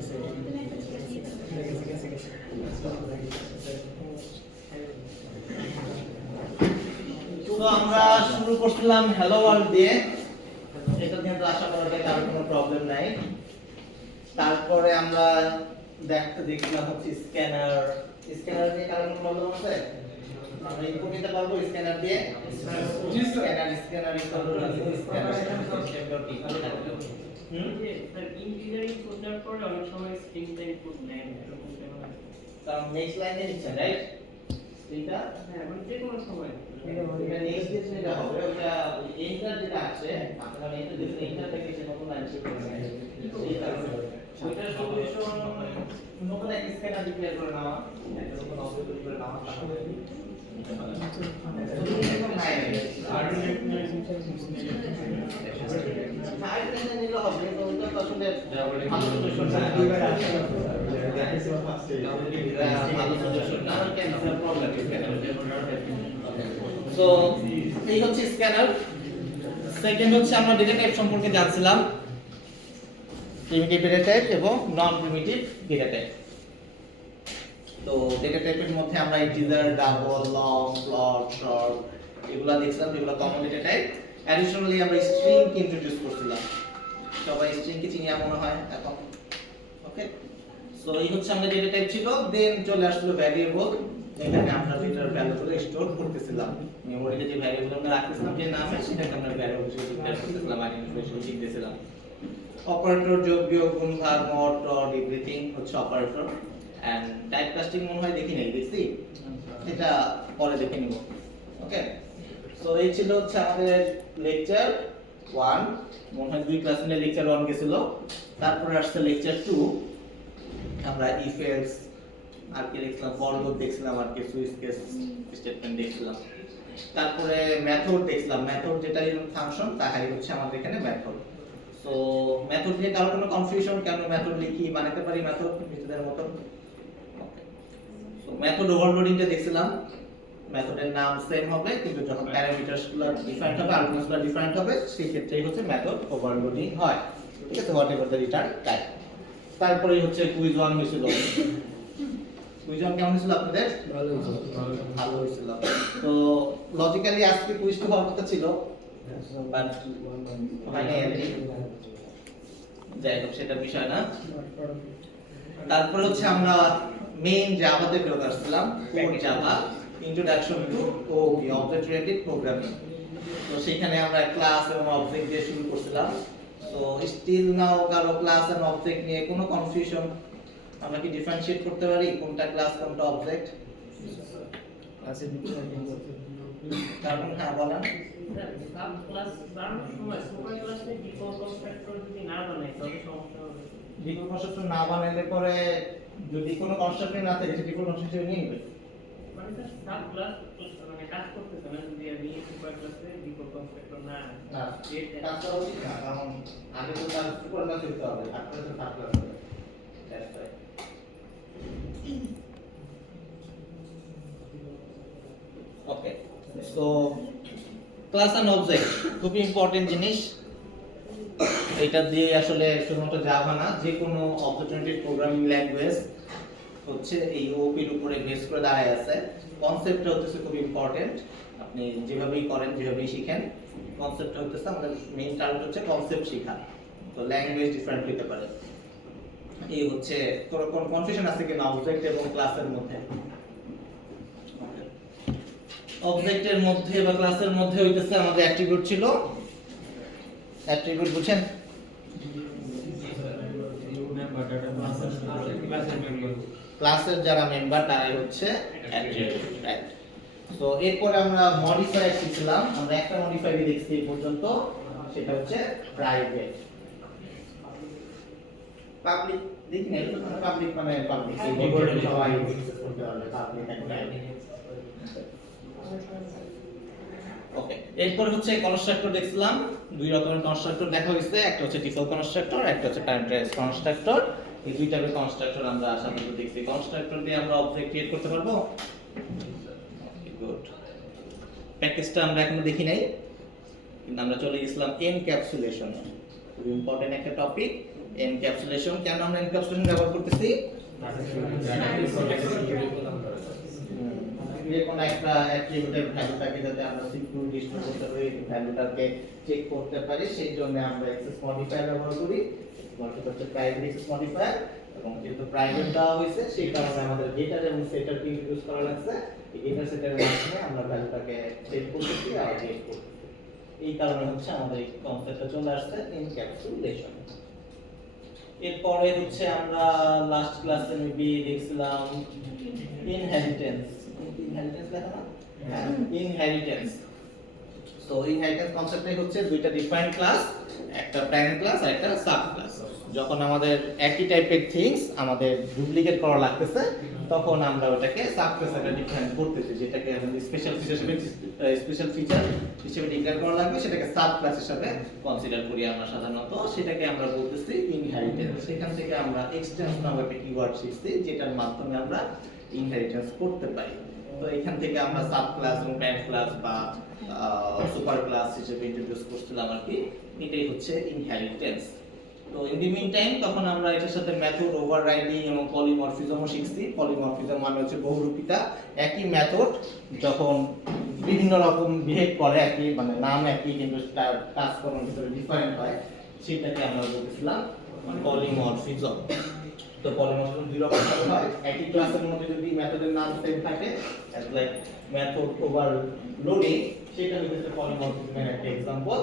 তো আমরা শুরু করছিলাম হ্যালো ওয়ার্ল্ড দিয়ে, এটা দিয়ে তো আশা করা যায় কারো কোনো প্রবলেম নাই। তারপরে আমরা দেখলাম হচ্ছে স্ক্যানার দিয়ে কারো কোনো প্রবলেম আছে? আমরা ইনপুট নিতে পারবো স্ক্যানার দিয়ে? জি স্যার। স্ক্যানার ইন্টিজার ইনপুট দেওয়ার পরে অনেক সময় স্ট্রিংটা ইনপুট নেয় না, কারণ নেক্সট লাইনে নিচ্ছে রাইট? এইটা হ্যাঁ মানে যে কোনো সময় এটা নেক্সট যেটা হবে ওটা এন্টার যেটা আছে আপনারা এটা দিলে এন্টার থেকে যে নতুন লাইন শুরু করবে এই কারণে ওইটা সলিউশন নতুন এক স্ক্যানার ডিক্লেয়ার করে নেওয়া একটা নতুন অবজেক্ট তৈরি করে নেওয়া সো এই হচ্ছে স্ক্যানার। সেকেন্ড হচ্ছে আমরা ডেটা টাইপ সম্পর্কে জানছিলাম, প্রিমিটিভ ডেটা টাইপ এবং নন প্রিমিটিভ ডেটা টাইপ। তো ডেটা টাইপের মধ্যে আমরা integer, double, long, float, short এগুলা দেখছিলাম, যেগুলো কমন ডেটা টাইপ। অ্যাডিশনালি আমরা স্ট্রিং কে ইন্ট্রোডিউস করছিলাম, সবাই স্ট্রিং কে চিনি মনে হয় এখন। ওকে, সো এই হচ্ছে আমাদের ডেটা টাইপ ছিল। দেন চলে আসলো ভ্যারিয়েবল, এখানে আমরা ডেটার ভ্যালুগুলো স্টোর করতেছিলাম। মেমোরিতে যে ভ্যারিয়েবল আমরা রাখতেছিলাম, যে নাম আছে সেটাকে আমরা ভ্যারিয়েবল হিসেবে ডিক্লেয়ার করতেছিলাম, আইডেন্টিফাইয়েশন শিখতেছিলাম। অপারেটর, যোগ, বিয়োগ, গুণ, ভাগ, মড, ডট এভরিথিং হচ্ছে অপারেটর। এন্ড টাইপ কাস্টিং মনে হয় দেখি নাই, দেখছি এটা পরে দেখে নিব। ওকে, সো এই ছিল হচ্ছে আমাদের লেকচার 1, মনে হয় 2 ক্লাস নিয়ে লেকচার 1 গেছিল। তারপরে আসছে লেকচার 2, আমরা ইফ এলস আর কি দেখলাম, ফর লুপ দেখছিলাম, আর কি সুইচ কেস স্টেটমেন্ট দেখছিলাম। তারপরে মেথড দেখছিলাম, মেথড যেটা ফাংশন তাই হচ্ছে আমাদের এখানে মেথড। সো মেথড নিয়ে কারো কোনো কনফিউশন, কেন মেথড লিখি, বানাতে পারি মেথড নিজেদের মতো? ওকে, সো মেথড ওভারলোডিংটা দেখছিলাম। মেথডের নাম সেম হবে, কিন্তু যখন প্যারামিটারসগুলো ডিফাইন্ড হবে, আর্গুমেন্টসগুলো ডিফাইন্ড হবে, সেই ক্ষেত্রেই হচ্ছে মেথড ওভারলোডিং হয়। ঠিক আছে, what ever the return type. তারপরে হচ্ছে কুইজ 1 হয়েছিল। কুইজ 1 কেমন ছিল আপনাদের? ভালো হয়েছিল। তো লজিক্যালি আজকে কুইজটা হওয়ার কথা ছিল, বাট হয়নি আর কি। যাই হোক, সেটা বিষয় না। তারপরে হচ্ছে আমরা মেইন জাভাতে ফেরত আসছিলাম, core Java, introduction to OP, object oriented programming. তো সেখানে আমরা ক্লাস এবং অবজেক্ট দিয়ে শুরু করছিলাম। তো স্টিল নাও কারো ক্লাস এন্ড অবজেক্ট নিয়ে কোনো কনফিউশন? আমরা কি ডিফারেনশিয়েট করতে পারি কোনটা ক্লাস কোনটা অবজেক্ট? ক্লাসের ভিতরে কারণ হ্যাঁ বলেন। সাব ক্লাস বানানোর সময় সুপার ক্লাসে ডিফল্ট কনস্ট্রাক্টর যদি না বানাই তবে সমস্যা হবে। ডিফল্ট কনস্ট্রাক্টর না বানাইলে পরে যদি কোনো কনস্ট্রাক্টর না থাকে, সেটা ডিফল্ট কনস্ট্রাক্টর নিয়ে নেবে। মানে সাব ক্লাস মানে কাজ করতেছে না যদি আমি সুপার ক্লাসে ডিফল্ট কনস্ট্রাক্টর না না, কাজ করা উচিত না, কারণ আগে তো তার সুপার ক্লাস হইতে হবে, তারপরে তো সাব ক্লাস হবে। That's right. Okay, so class and object খুব ইম্পর্টেন্ট জিনিস। এটা দিয়ে আসলে শুধুমাত্র জাভা না, যে কোনো অবজেক্ট ওরিয়েন্টেড প্রোগ্রামিং ল্যাঙ্গুয়েজ হচ্ছে এই ওপির উপরে বেস করে দাঁড়ায় আছে। কনসেপ্টটা হচ্ছে খুব ইম্পর্টেন্ট, আপনি যেভাবেই করেন, যেভাবেই শিখেন, কনসেপ্টটা হচ্ছে আমাদের মেইন টার্গেট হচ্ছে কনসেপ্ট শেখা। তো ল্যাঙ্গুয়েজ ডিফারেন্ট হতে পারে। এই হচ্ছে তোর কোন কনফিউশন আছে কিনা অবজেক্ট এবং ক্লাসের মধ্যে? অবজেক্টের মধ্যে বা ক্লাসের মধ্যে হইতেছে আমাদের অ্যাট্রিবিউট ছিল। অ্যাট্রিবিউট বুঝেন? ক্লাসের যারা মেম্বার তারাই হচ্ছে অ্যাট্রিবিউট, রাইট? তো এরপরে আমরা মডিফায়ার শিখলাম। আমরা একটা মডিফায়ার দেখছি এই পর্যন্ত, সেটা হচ্ছে প্রাইভেট। পাবলিক দেখি না, পাবলিক মানে পাবলিক, এই কিবোর্ডে সবাই অ্যাক্সেস করতে পারবে, পাবলিক এন্ড প্রাইভেট। ওকে, এরপর হচ্ছে কনস্ট্রাক্টর দেখছিলাম। দুই রকমের কনস্ট্রাক্টর দেখা হয়েছে, একটা হচ্ছে ডিফল্ট কনস্ট্রাক্টর, একটা হচ্ছে প্যারামিটারাইজড কনস্ট্রাক্টর। এই দুই টাইপের কনস্ট্রাক্টর আমরা সাধারণত দেখছি। কনস্ট্রাক্টর দিয়ে আমরা অবজেক্ট ক্রিয়েট করতে পারবো। গুড, প্যাকেজটা আমরা এখনো দেখি নাই, কিন্তু আমরা চলে গেছিলাম এনক্যাপসুলেশনে। খুব ইম্পর্টেন্ট একটা টপিক, এনক্যাপসুলেশন। কেন আমরা এনক্যাপসুলেশন ব্যবহার করতেছি? যে কোনো একটা অ্যাট্রিবিউটের ভ্যালুটাকে যাতে আমরা সিকিউরিটি স্টোর করতে পারি, ভ্যালুটাকে চেক করতে পারি, সেই জন্য আমরা অ্যাক্সেস মডিফায়ার ব্যবহার করি। মডিফায়ার হচ্ছে প্রাইভেট অ্যাক্সেস মডিফায়ার, এবং যেহেতু প্রাইভেট দেওয়া হয়েছে সেই কারণে আমাদের গেটার এবং সেটারকে ইউজ করা লাগছে। এই গেটার সেটারের মাধ্যমে আমরা ভ্যালুটাকে চেক করতেছি আর গেট করতেছি। এই কারণে হচ্ছে আমাদের এই কনসেপ্টটা চলে আসছে এনক্যাপসুলেশন। এরপরে হচ্ছে আমরা লাস্ট ক্লাসে মেবি দেখছিলাম ইনহেরিটেন্স। ইনহেরিটেন্স দেখা না? ইনহেরিটেন্স। সো ইনহেরিটেন্স কনসেপ্টটাই হচ্ছে দুইটা ডিফারেন্ট ক্লাস, একটা প্যারেন্ট ক্লাস আর একটা সাব ক্লাস। যখন আমাদের একই টাইপের থিংস আমাদের ডুপ্লিকেট করা লাগতেছে তখন আমরা ওটাকে সাব ক্লাস একটা ডিফাইন করতেছি, যেটাকে আমাদের স্পেশাল ফিচার হিসেবে ডিক্লেয়ার করা লাগবে, সেটাকে সাব ক্লাস হিসেবে কনসিডার করি আমরা সাধারণত। সেটাকে আমরা বলতেছি ইনহেরিটেন্স। সেখান থেকে আমরা এক্সটেন্স নামে একটা কিওয়ার্ড শিখছি, যেটার মাধ্যমে আমরা ইনহেরিটেন্স করতে পারি। তো এখান থেকে আমরা সাব ক্লাস এবং প্যারেন্ট ক্লাস বা সুপার ক্লাস হিসেবে ইন্ট্রোডিউস করছিলাম আর কি। এটাই হচ্ছে ইনহেরিটেন্স। তো ইন দি মিন টাইম তখন আমরা এটার সাথে মেথড, ওভাররাইডিং এবং পলিমরফিজমও শিখছি। পলিমরফিজম মানে হচ্ছে বহুরূপিতা। একই মেথড যখন বিভিন্ন রকম বিহেভ করে, একই মানে নাম একই কিন্তু তার কাজকর্মের ভিতরে ডিফারেন্ট হয়, সেটাকে আমরা বলতেছিলাম পলিমরফিজম। তো পলিমরফিজম দুই রকম ভাবে হয়। একই ক্লাসের মধ্যে যদি মেথডের নাম সেম থাকে, লাইক মেথড ওভারলোডিং, সেটা হচ্ছে পলিমরফিজমের একটা এক্সাম্পল।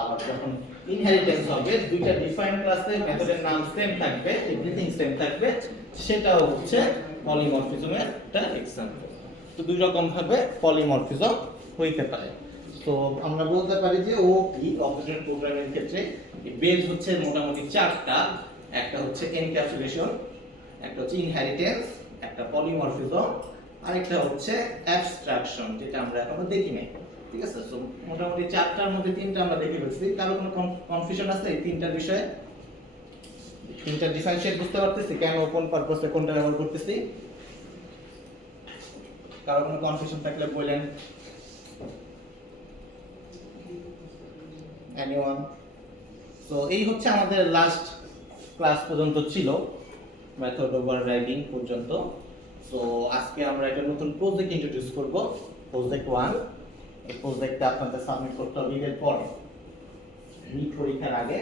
আবার যখন ইনহেরিটেন্স হবে, দুইটা ডিফারেন্ট ক্লাসে মেথডের নাম সেম থাকবে, এভরিথিং সেম থাকবে, সেটাও হচ্ছে পলিমরফিজমের একটা এক্সাম্পল। তো দুই রকম ভাবে পলিমরফিজম হইতে পারে। তো আমরা বলতে পারি যে ওপি অপারেশন প্রোগ্রামিং ক্ষেত্রে বেজ হচ্ছে মোটামুটি চারটা। একটা হচ্ছে এনক্যাপসুলেশন, একটা হচ্ছে ইনহেরিটেন্স, একটা পলিমরফিজম, আরেকটা হচ্ছে অ্যাবস্ট্রাকশন, যেটা আমরা এখনো দেখি নাই। ঠিক আছে? সো মোটামুটি চারটার মধ্যে তিনটা আমরা দেখে ফেলছি। কারো কোনো কনফিউশন আছে এই তিনটার বিষয়ে? তিনটা ডিফারেন্সিয়েট বুঝতে পারতেছি কেন কোন পারপাসে কোনটা ব্যবহার করতেছি? কারো কোনো কনফিউশন থাকলে বলেন। এনিওয়ান? সো এই হচ্ছে আমাদের লাস্ট ক্লাস পর্যন্ত ছিল, মেথড ওভাররাইডিং পর্যন্ত। সো আজকে আমরা একটা নতুন প্রজেক্ট ইন্ট্রোডিউস করব, প্রজেক্ট 1। এই প্রজেক্টটা আপনাদের সাবমিট করতে হবে ঈদের পরে, মিড পরীক্ষার আগে।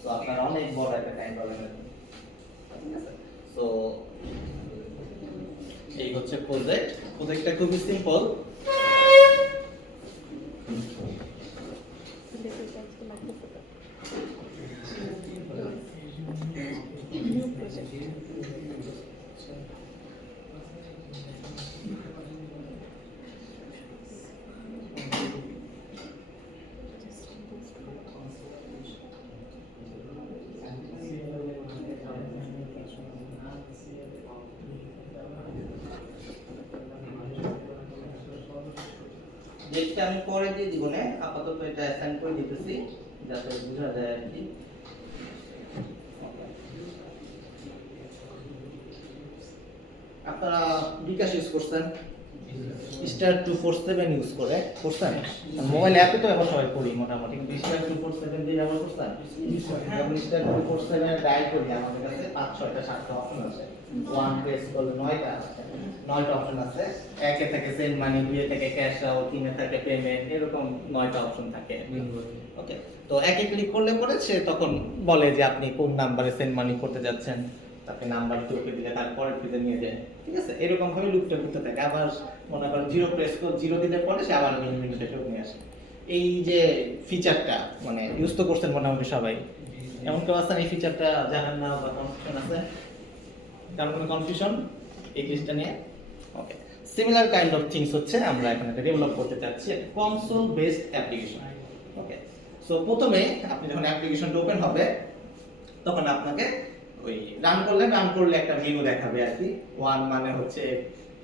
তো আপনারা অনেক বড় একটা টাইম পাবেন। ঠিক আছে? সো এই হচ্ছে প্রজেক্টটা খুবই সিম্পল। যেটা আমি পরে দিয়ে দিব না, আপাতত এটা অ্যাসাইন করে দিতেছি যাতে বোঝা যায় আর কি। আপনারা বিকাশ ইউজ করছেন, স্টার 247 ইউজ করছেন। মোবাইল অ্যাপে তো এখন সবাই করি মোটামুটি, কিন্তু স্টার 247 দিয়ে ব্যবহার করছেন। যখন স্টার 247 ডায়াল করি আমাদের কাছে 5-6টা 7টা অপশন আছে। ওয়ান প্রেস করলে 9টা অপশন আছে। একে থেকে সেন্ড মানি, দুইয়ে থেকে ক্যাশ আউট, তিনে থেকে পেমেন্ট, এরকম 9টা অপশন থাকে। ওকে, তো একে ক্লিক করলে পরে সে তখন বলে যে আপনি কোন নাম্বারে সেন্ড মানি করতে যাচ্ছেন, তাকে নাম্বার টুকে দিলে তারপরে পেজে নিয়ে যায়। ঠিক আছে? এরকম ভাবে লুপটা করতে থাকে। আবার মনে করেন 0 প্রেস করে 0 দিলে পরে সে আবার মিনিটে ফেরত নিয়ে আসে। এই যে ফিচারটা মানে ইউজ তো করছেন মোটামুটি সবাই। এমন কেউ আছেন এই ফিচারটা জানেন না বা কনফিউশন আছে? কারণ কোনো কনফিউশন এই জিনিসটা নিয়ে? ওকে, সিমিলার কাইন্ড অফ থিংস হচ্ছে আমরা এখন একটা ডেভেলপ করতে চাচ্ছি, একটা কনসোল বেসড অ্যাপ্লিকেশন। ওকে, সো প্রথমে আপনি যখন অ্যাপ্লিকেশনটা ওপেন হবে তখন আপনাকে ওই রান করলে একটা মেনু দেখাবে আর কি। 1 মানে হচ্ছে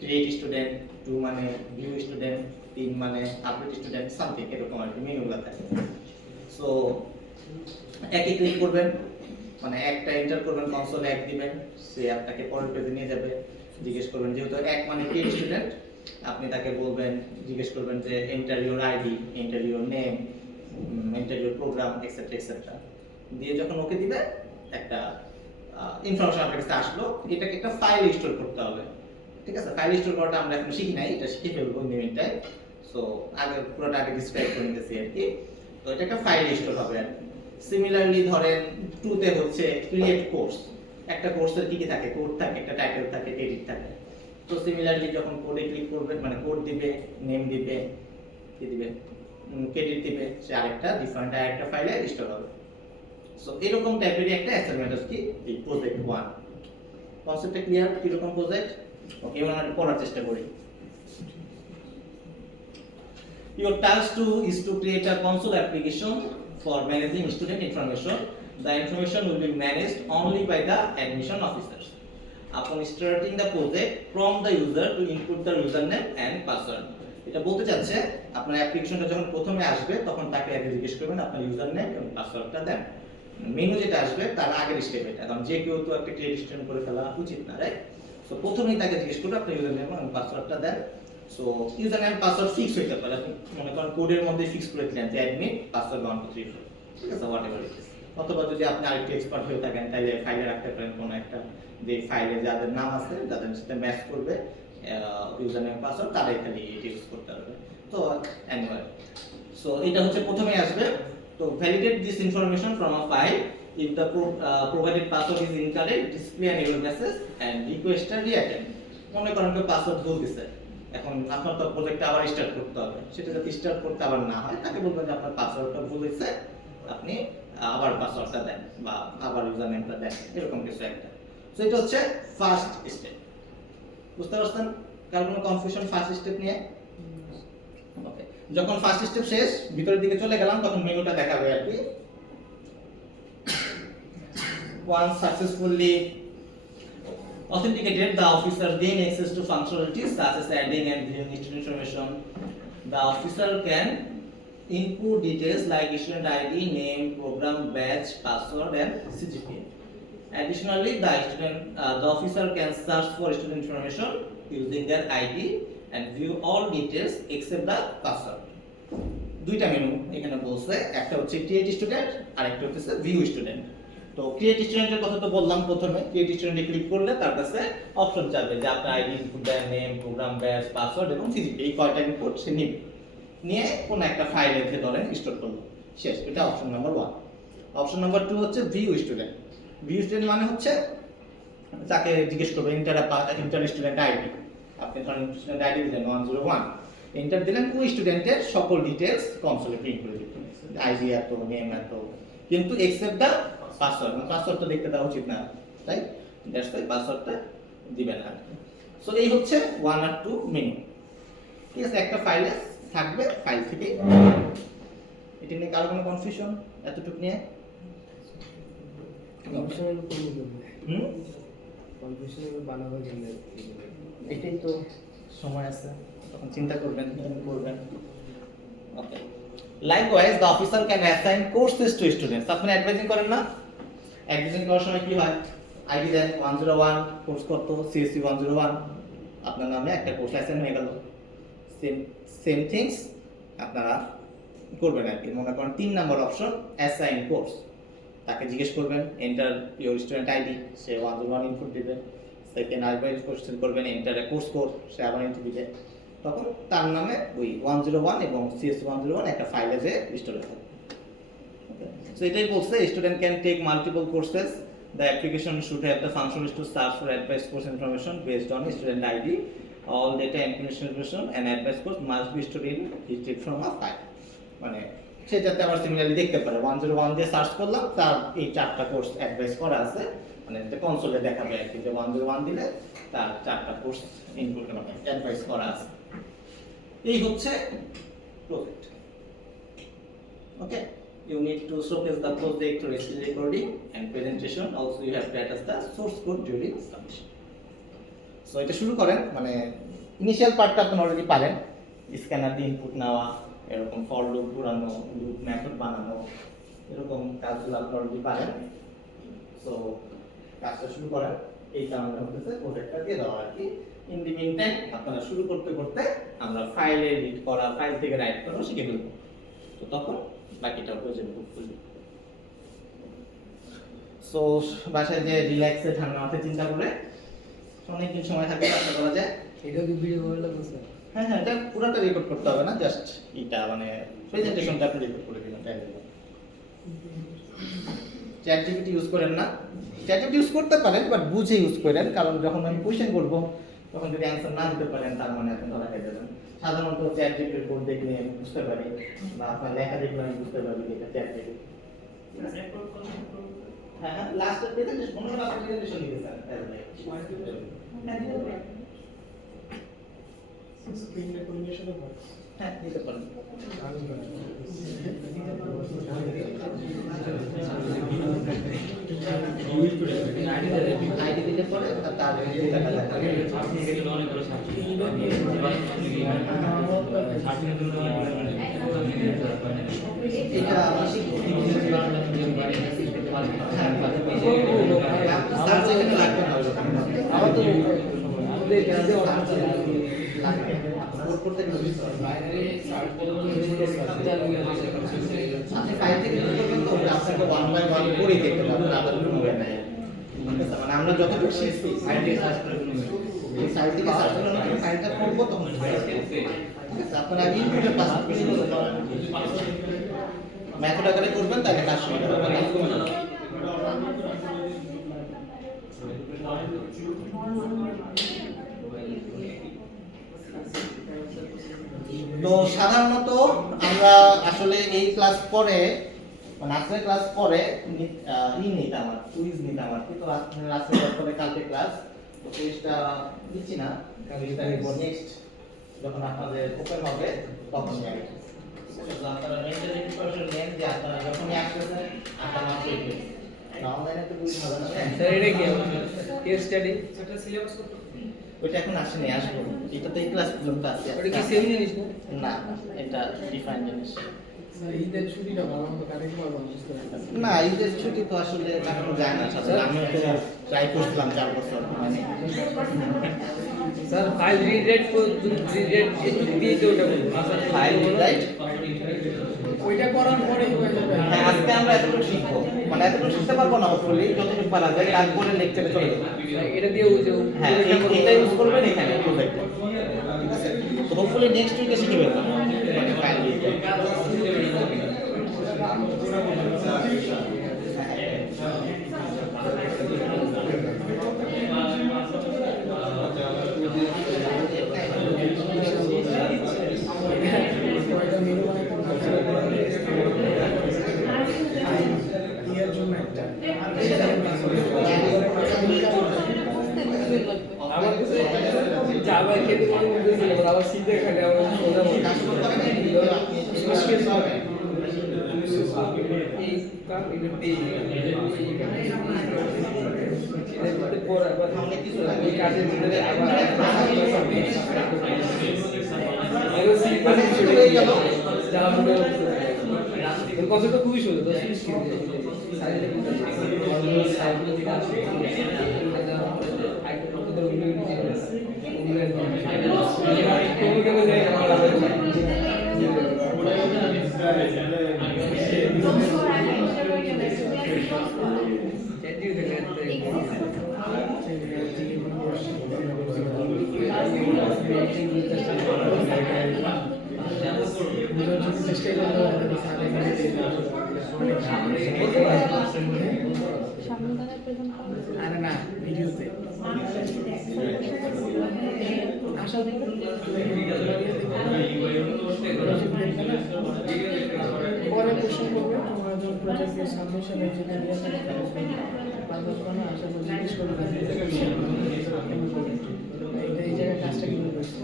ক্রিয়েট স্টুডেন্ট, 2 মানে ভিউ স্টুডেন্ট, 3 মানে আপডেট স্টুডেন্ট, সামথিং এরকম আর কি মেনুগুলো থাকে। সো একই ক্লিক করবেন, মানে একটা এন্টার করবেন, কনসোলে 1 দিবেন, সে আপনাকে পরের পেজে নিয়ে যাবে। জিজ্ঞেস করবেন, যেহেতু 1 মানে ক্রিয়েট স্টুডেন্ট, আপনি তাকে বলবেন, জিজ্ঞেস করবেন যে enter your ID, enter your name, enter your program, etcetera etcetera দিয়ে যখন ওকে দিবে একটা ইনফরমেশন আপনার কাছে আসলো, এটাকে একটা ফাইল স্টোর করতে হবে। ঠিক আছে, ফাইল স্টোর করাটা আমরা এখন শিখি নাই, এটা শিখে ফেলবো in the meantime. So আগে পুরোটা আগে ডিসক্রাইব করে নিতেছি আর কি। তো এটা একটা ফাইল স্টোর হবে আর কি। সিমিলারলি ধরেন 2 তে হচ্ছে ক্রিয়েট কোর্স, একটা কোর্সের কি কি থাকে, কোড থাকে, একটা টাইটেল থাকে, ক্রেডিট থাকে। তো সিমিলারলি যখন কোডে ক্লিক করবেন, মানে কোড দিবে, নেম দিবে, কি দিবে, ক্রেডিট দিবে, সে আরেকটা ডিফারেন্ট আরেকটা ফাইলে স্টোর হবে। সো এরকম টাইপেরই একটা অ্যাসাইনমেন্ট আছে এই প্রজেক্ট 1। কনসেপ্টটা ক্লিয়ার কিরকম প্রজেক্ট? ওকে, এবার আমরা পড়ার চেষ্টা করি। Your task 2 is to create a console application for managing student information. The information will be managed only by the admission officers. Upon starting the project, prompt the user to input the username and password. এটা বলতে চাচ্ছে আপনার অ্যাপ্লিকেশনটা যখন প্রথমে আসবে তখন তাকে আগে জিজ্ঞেস করবেন আপনার ইউজারনেম এবং পাসওয়ার্ডটা দেন। মেনু যেটা আসবে তার আগের স্টেপ এটা, কারণ যে কেউ তো একটা ক্রিয়েট স্টুডেন্ট করে ফেলা উচিত না, রাইট? সো প্রথমেই তাকে জিজ্ঞেস করবে আপনার ইউজারনেম এবং পাসওয়ার্ডটা দেন। সো ইউজারনেম পাসওয়ার্ড ফিক্স হইতে পারে, আপনি মনে করেন কোডের মধ্যে ফিক্স করে দিলেন যে অ্যাডমিন পাসওয়ার্ড 1 2 3 4, ঠিক আছে, হোয়াটএভার ইট ইজ। অথবা যদি আপনি আরেকটু এক্সপার্ট হয়ে থাকেন তাহলে ফাইলে রাখতে পারেন কোনো একটা, যে ফাইলে যাদের নাম আছে যাদের সাথে ম্যাচ করবে ইউজারনেম পাসওয়ার্ড, তারাই খালি এটা ইউজ করতে পারবে। তো এনিওয়ে, সো এটা হচ্ছে প্রথমে আসবে। তো validate this information from a file. If the provided password is incorrect, display an error message and request a reattend. মনে করেন কেউ পাসওয়ার্ড ভুল দিছে, এখন আপনার তো প্রজেক্টটা আবার স্টার্ট করতে হবে, সেটা যাতে স্টার্ট করতে আবার না হয় তাকে বলবেন যে আপনার পাসওয়ার্ডটা ভুল হয়েছে, আপনি আবার পাসওয়ার্ডটা দেন বা আবার ইউজার নেমটা দেন, এরকম কিছু একটা। সো এটা হচ্ছে ফার্স্ট স্টেপ। বুঝতে পারছেন কার কোনো কনফিউশন ফার্স্ট স্টেপ নিয়ে? ওকে, যখন ফার্স্ট স্টেপ শেষ, ভিতরের দিকে চলে গেলাম, তখন মেনুটা দেখাবে আর কি। Once successfully authenticated, the officer gain access to functionalities such as adding and viewing student information. The officer can input details like student ID, name, program, badge, password, and CGPA. Additionally, the officer can search for student information using their ID and view all details except the password. দুইটা menu এখানে বলছে, একটা হচ্ছে create student আর একটা হচ্ছে view student. তো create স্টুডেন্টের কথা তো বললাম, প্রথমে ক্রিয়েট স্টুডেন্টে ক্লিক করলে তার কাছে অপশন চাইবে যে আপনার আইডি ইনপুট দেন, নেম, প্রোগ্রাম, ব্যাচ, পাসওয়ার্ড এবং সিজিপি, এই কয়টা ইনপুট সে নিবে, নিয়ে কোন একটা ফাইলে ধরেন স্টোর করলো, শেষ। এটা অপশন নাম্বার 1। অপশন নাম্বার 2 হচ্ছে ভিউ স্টুডেন্ট। ভিউ স্টুডেন্ট মানে হচ্ছে তাকে জিজ্ঞেস করবে ইন্টার স্টুডেন্ট আইডি, আপনি ধরেন স্টুডেন্ট আইডি দিলেন 101, এন্টার দিলেন, ওই স্টুডেন্টের সকল ডিটেইলস কনসোলে প্রিন্ট করে দিবেন, আইডি এত, নেম এত, কিন্তু এক্সেপ্ট দা পাসওয়ার্ড, পাসওয়ার্ড তো দেখতে দেওয়া উচিত না, তাই দ্যাটস ওয়াই পাসওয়ার্ডটা দিবেন না। সো এই হচ্ছে 1 আর 2 মেনু, ঠিক আছে, একটা ফাইলে থাকবে, ফাইল থেকে। এটা নিয়ে কারো কোনো কনফিউশন এতটুকু নিয়ে? কনফিউশনের উপর কনফিউশনের বানাবো কেমনে? এটাই তো সময় আছে, তখন চিন্তা করবেন কি করবেন। Okay, likewise the officer can assign courses to students. আপনি অ্যাডভাইজিং করেন না, অ্যাডভাইজিং করার সময় কি হয়, আইডি দেন 101, কোর্স কত, সিএসসি 101, আপনার নামে একটা কোর্স অ্যাসাইন হয়ে গেল। সেম থিংস আপনারা করবেন আর কি। মনে করেন 3 নম্বর অপশন অ্যাসাইন কোর্স, তাকে জিজ্ঞেস করবেন enter your student ID, say 101 input দিবে। সেকেন্ড আরেকবার কোশ্চেন করবেন এন্টার কোর্স কোড, সে আবার ইনপুট দিবে, তখন তার নামে ওই 101 এবং সিএস 101 একটা ফাইলে যে স্টোর হবে। সো এটাই বলছে, student can take multiple courses, the application should have the function to search for advice course information based on student ID, all data information and advice course must be stored in history from a file. মানে সে যাতে আবার similarly দেখতে পারে 101 দিয়ে search করলাম, তার এই 4টা কোর্স অ্যাডভাইস করা আছে, মানে কনসোলে দেখাবে আর কি যে 101 দিলে তার 4টা কোর্স ইনপুট মানে অ্যাডভাইস করা আছে। এই হচ্ছে project. Okay, you need to showcase the project through screen recording and presentation. Also you have to attach the source code during submission. So এটা শুরু করেন, মানে ইনিশিয়াল পার্টটা আপনি অলরেডি পারেন, স্ক্যানার দিয়ে ইনপুট নেওয়া, এরকম ফর লুপ ঘোরানো, লুপ মেথড বানানো, এরকম কাজগুলো আপনি অলরেডি পারেন। সো কাজটা শুরু করেন, এই কারণে হচ্ছে প্রজেক্টটা দিয়ে দেওয়া আর কি। ইন দি মিন টাইম আপনারা শুরু করতে করতে আমরা ফাইলে এডিট করা, ফাইল থেকে রাইট করা শিখে ফেলবো, তো তখন বাকিটা প্রজেক্ট বুক করব। সো বাসায় যে রিল্যাক্সে ঠান্ডা মাথায় চিন্তা করে অনেকদিন সময় থাকবে আশা করা যায়। এটা কি ভিডিও করে লাগবে স্যার? হ্যাঁ হ্যাঁ, এটা পুরোটা রেকর্ড করতে হবে না, জাস্ট এটা মানে প্রেজেন্টেশনটা আপনি রেকর্ড করে দিবেন তাই দিবেন। চ্যাট জিপিটি ইউজ করেন না, চ্যাট জিপিটি ইউজ করতে পারেন বাট বুঝে ইউজ করেন, কারণ যখন আমি কোশ্চেন করব তখন যদি অ্যান্সার না দিতে পারেন তার মানে আপনি ধরা খেয়ে যাবেন। সাধারণত চ্যাট জিপিটির কোড দেখলে আমি বুঝতে পারি বা আপনার লেখা দেখলে আমি বুঝতে পারি যে এটা চ্যাট জিপিটি। রেকর্ড করতে হ্যাঁ হ্যাঁ, লাস্টের প্রেজেন্টেশন মনে হয় লাস্টের প্রেজেন্টেশন দিতে স্যার। স্ক্রিন রেকর্ডিংশন হবে। হ্যাঁ দিতে পারেন। আইডি দিলে পরে তার টাকা লাগে। এটা আমরা শিখবো। স্যার যেখানে লাগবে না আমার তো আমাদের লাগবে সাপোর্ট করতে গেলে বাইরে সার্চ করতে আপনি ফাইল থেকে কি করবেন তো আপনাকে 1 বাই 1 করে দেখতে পারবেন, আবার কোনো ওয়ে নাই। ঠিক আছে, মানে আমরা যতটুকু শিখছি ফাইল থেকে সার্চ করে এই সাইট থেকে সার্চ করে আমরা ফাইলটা করব তখন ঠিক আছে। আপনারা আগে ইনপুটের পাস মেথড আকারে করবেন তাহলে কাজ শুরু করবেন। তো সাধারণত আমরা আসলে এই ক্লাস পরে মানে আজকের ক্লাস পরে নিতাম আর কুইজ নিতাম আর কি। তো আজকে ক্লাস পরে কালকে ক্লাস, তো কুইজটা দিচ্ছি না, কুইজটা এরপর নেক্সট যখন আপনাদের ওপেন হবে তখন নেবেন। তো আপনারা মেন্টালি প্রিপারেশন নেন যে আপনারা যখনই আসতেছেন আপনারা আপডেট নেবেন। অনলাইনে তো কুইজ হবে না স্যার এটা কি কেস স্টাডি? সেটা সিলেবাস কত? ওইটা এখন আসেনি, আসবো। এটা তো এই ক্লাস পর্যন্ত আছে। ওটা কি সেম জিনিস না? না, এটা ডিফাইন জিনিস। স্যার ঈদের ছুটিটা ভালো মতো কাটাতে পারবো না বুঝতে পারছি। না, ঈদের ছুটি তো আসলে কাটানো যায় না সাথে। আমি তো ট্রাই করছিলাম 4 বছর মানে স্যার ফাইল রিড দিয়ে তো ওটা ফাইল রাইট। ওইটা করার পরেই হয়ে যাবে। হ্যাঁ, আজকে আমরা এতটুকু শিখবো, মানে এতটুকু শিখতে পারবো না হোপফুলি, যতটুকু পারা যায় তারপরে লেকচারে চলে যাবো। এটা দিয়ে ওই যে হ্যাঁ, এটা ইউজ করবেন এখানে প্রজেক্টে, ঠিক আছে? তো হোপফুলি নেক্সট উইকে শিখে ফেলবেন মানে ফাইল রিড। আমার কাছে জাভা খেতে মনে হচ্ছিল আবার সিধে খানে আমার সোজা মনে এই কাম এটা পেয়ে এর পর আবার কিছু লাগে কাজের ভিতরে আবার আরো সিম্পল হয়ে গেল জাভা এর কথাটা খুবই সুন্দর তো সাইডে আরে না ভিডিওতে আশা করি পরে কোশ্চেন করবে তোমরা যখন প্রজেক্টের সাবমিশনের জন্য নিয়ে থাকবে পারপাস করো আশা করি জিজ্ঞেস করবে এটা এই জায়গায় কাজটা কিভাবে করছে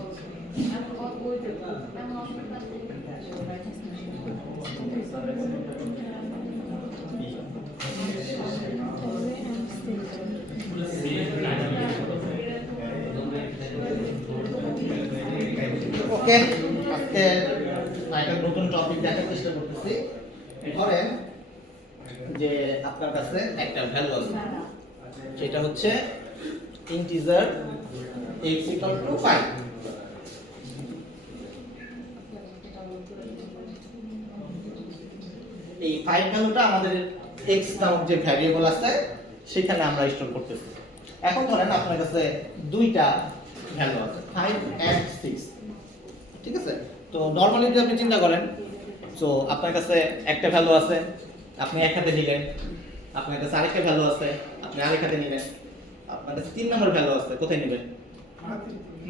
ওকে, আজকে একটা নতুন টপিক দেখার চেষ্টা করতেছি। ধরেন যে আপনার কাছে একটা ভ্যালু আছে, সেটা হচ্ছে ইন্টিজার x equal to 5। এই 5 ভ্যালুটা আমাদের x নামক যে ভ্যারিয়েবল আছে সেখানে আমরা স্টোর করতেছি। এখন ধরেন আপনার কাছে দুইটা ভ্যালু আছে 5 and 6, ঠিক আছে? তো নরমালি যদি আপনি চিন্তা করেন, সো আপনার কাছে একটা ভ্যালু আছে, আপনি এক হাতে নিলেন, আপনার কাছে আরেকটা ভ্যালু আছে, আপনি আরেক হাতে নিলেন, আপনার কাছে 3 নম্বর ভ্যালু আছে, কোথায় নেবেন?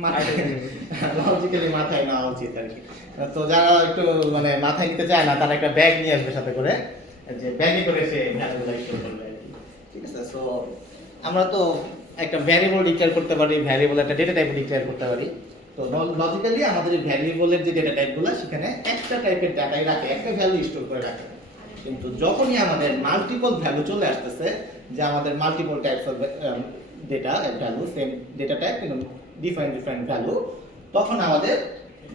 মাথায়। লজিক্যালি মাথায় নেওয়া উচিত আর কি। তো যারা একটু মানে মাথায় নিতে চায় না তারা একটা ব্যাগ নিয়ে আসবে সাথে করে, যে ব্যাগে করে সে ভ্যালুগুলো স্টোর করবে আর কি। ঠিক আছে? সো আমরা তো একটা ভ্যারিয়েবল ডিক্লেয়ার করতে পারি, ভ্যারিয়েবল একটা ডেটা টাইপ ডিক্লেয়ার করতে পারি। তো লজিক্যালি আমাদের এই ভ্যারিয়েবলের যে ডেটা টাইপগুলো সেখানে একটা টাইপের ডাটাই রাখে, একটা ভ্যালু স্টোর করে রাখে। কিন্তু যখনই আমাদের মাল্টিপল ভ্যালু চলে আসতেছে, যে আমাদের multiple types of data value, same data type কিন্তু ডিফারেন্ট ভ্যালু, তখন আমাদের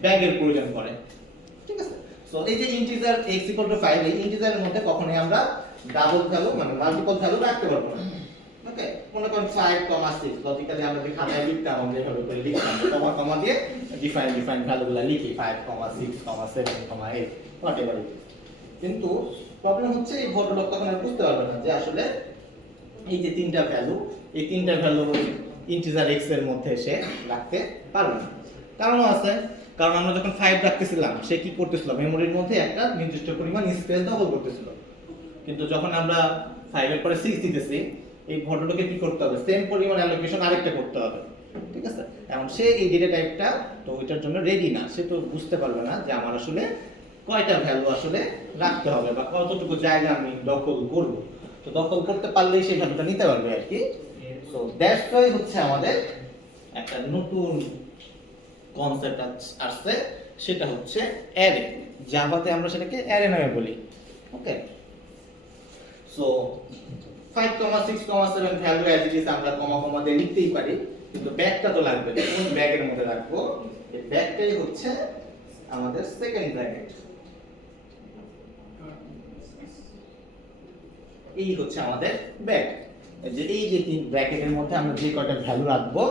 ব্যাগের প্রয়োজন পড়ে। ঠিক আছে? সো এই যে ইন্টিজার x = 5, এই ইন্টিজারের মধ্যে কখনোই আমরা ডাবল ভ্যালু মানে মাল্টিপল ভ্যালু রাখতে পারবো না। ওকে, মনে করেন 5, 6 লজিক্যালি আমরা যে খাতায় লিখতাম আমরা যেভাবে করে লিখতাম, কমা দিয়ে ডিফারেন্ট ভ্যালুগুলো লিখি 5, 6, 7, 8 হোয়াটএভার। কিন্তু প্রবলেম হচ্ছে এই ভদ্রলোক তখন আর বুঝতে পারবে না যে আসলে এই যে তিনটা ভ্যালু, এই তিনটা ভ্যালু ইন্টিজার x এর মধ্যে সে রাখতে পারবে না। কারণও আছে, কারণ আমরা যখন 5 রাখতেছিলাম সে কি করতেছিল, মেমোরির মধ্যে একটা নির্দিষ্ট পরিমাণ স্পেস দখল করতেছিল। কিন্তু যখন আমরা 5 এর পরে 6 দিতেছি, এই ভদ্রলোকে কি করতে হবে, সেম পরিমাণ অ্যালোকেশন আরেকটা করতে হবে। ঠিক আছে? এখন সে এই ডেটা টাইপটা তো ওইটার জন্য রেডি না, সে তো বুঝতে পারবে না যে আমার আসলে কয়টা ভ্যালু আসলে রাখতে হবে বা কতটুকু জায়গা আমি দখল করব। তো দখল করতে পারলেই সেই ভ্যালুটা নিতে পারবে আর কি। সো দ্যাটস ওয়াই হচ্ছে আমাদের একটা নতুন কনসেপ্ট আসছে, সেটা হচ্ছে অ্যারে। জাভাতে আমরা সেটাকে অ্যারে নামে বলি। Okay, so 5, 6, 7 value as it is আমরা কমা দিয়ে লিখতেই পারি, কিন্তু ব্যাগটা তো লাগবে। কোন ব্যাগের মধ্যে রাখবো? এই ব্যাগটাই হচ্ছে আমাদের সেকেন্ড ব্র্যাকেট। এই হচ্ছে আমাদের ব্যাগ। যে এই যে তিন ব্র্যাকেটের মধ্যে আমরা যে কয়টা ভ্যালু রাখবো,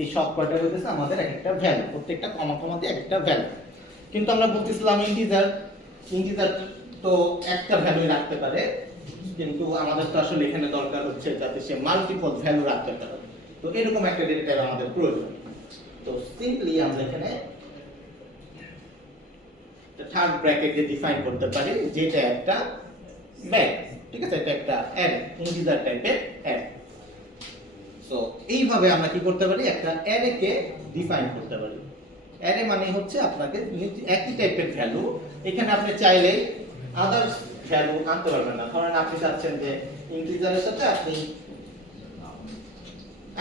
এই সব কয়টা হচ্ছে আমাদের এক একটা ভ্যালু, প্রত্যেকটা কমাতে এক একটা ভ্যালু। কিন্তু আমরা বলতেছিলাম ইন্টিজার তো একটা ভ্যালু রাখতে পারে, কিন্তু আমাদের তো আসলে এখানে দরকার হচ্ছে যাতে সে মাল্টিপল ভ্যালু রাখতে পারে। তো এরকম একটা ডেটা টাইপ আমাদের প্রয়োজন। তো সিম্পলি আমরা এখানে থার্ড ব্র্যাকেট দিয়ে ডিফাইন করতে পারি, যেটা একটা ব্যাগ। ঠিক আছে? এটা একটা অ্যারে, ইন্টিজার টাইপের অ্যারে। সো এইভাবে আমরা কি করতে পারি, একটা অ্যারেকে ডিফাইন করতে পারি। অ্যারে মানে হচ্ছে আপনাকে একই টাইপের ভ্যালু, এখানে আপনি চাইলেই আদার্স ভ্যালু আনতে পারবেন না। ধরেন আপনি চাচ্ছেন যে ইন্টিজারের সাথে আপনি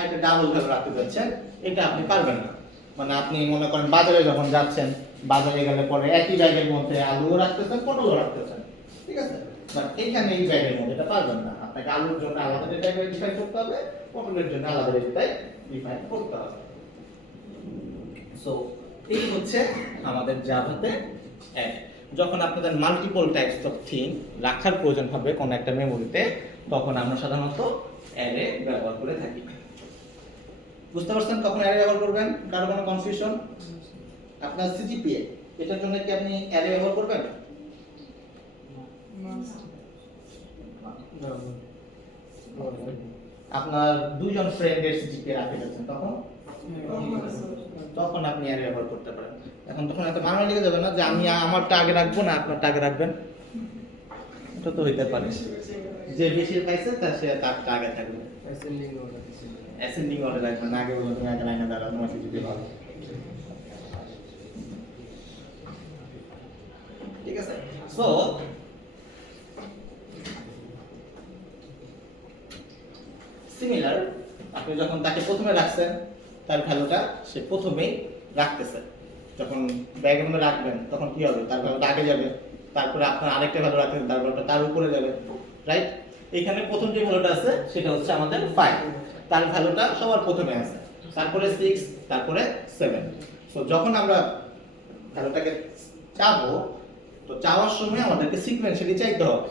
একটা ডাবল ভ্যালু রাখতে যাচ্ছেন, এটা আপনি পারবেন না। মানে আপনি মনে করেন বাজারে যখন যাচ্ছেন, বাজারে গেলে পরে একই ব্যাগের মধ্যে আলুও রাখতেছেন, পটলও রাখতেছেন। ঠিক আছে? বাট এখানে এই ব্যাগের মধ্যে এটা পারবেন না। আপনাকে আলুর জন্য আলাদা ডেটা ডিফাইন করতে হবে, পটলের জন্য আলাদা ডেটা ডিফাইন করতে হবে। সো এই হচ্ছে আমাদের জাভাতে অ্যারে। যখন আপনাদের মাল্টিপল টাইপস অফ থিং রাখার প্রয়োজন হবে কোনো একটা মেমোরিতে, তখন আমরা সাধারণত অ্যারে ব্যবহার করে থাকি। বুঝতে পারছেন কখন অ্যারে ব্যবহার করবেন? কারো কোনো কনফিউশন? আপনার সিজিপিএ এটার জন্য কি আপনি অ্যারে ব্যবহার করবেন? আপনার দুইজন ফ্রেন্ডের সিজিপিএ রাখতে যাচ্ছেন, তখন আপনি অ্যারে ব্যবহার করতে পারেন। এখন তখন এত বাংলা লিখে যাবে না যে আমি আমারটা আগে রাখবো না আপনারটা আগে রাখবেন, এটা তো হইতে পারে। যে বেশি পাইছে তারটা আগে থাকবে, অ্যাসেন্ডিং অর্ডার রাখবেন না, আগে বলুন তুমি আগে লাইনে দাঁড়াও, তোমার সিজিপিএ ভালো। ঠিক আছে? সো সিমিলার, আপনি যখন তাকে প্রথমে রাখছেন তার ভ্যালুটা সে প্রথমেই রাখতেছে। যখন ব্যাগের মধ্যে রাখবেন তখন কি হবে, তার ভ্যালুটা আগে যাবে, তারপরে আপনার আরেকটা ভ্যালু রাখবেন, তার ভ্যালুটা তার উপরে যাবে। রাইট? এখানে প্রথম যে ভ্যালুটা আছে সেটা হচ্ছে আমাদের 5, তার ভ্যালুটা সবার প্রথমে আছে, তারপরে 6, তারপরে 7। সো যখন আমরা ভ্যালুটাকে চাবো, তো চাওয়ার সময় আমাদেরকে সিকোয়েন্সিয়ালি চাইতে হবে।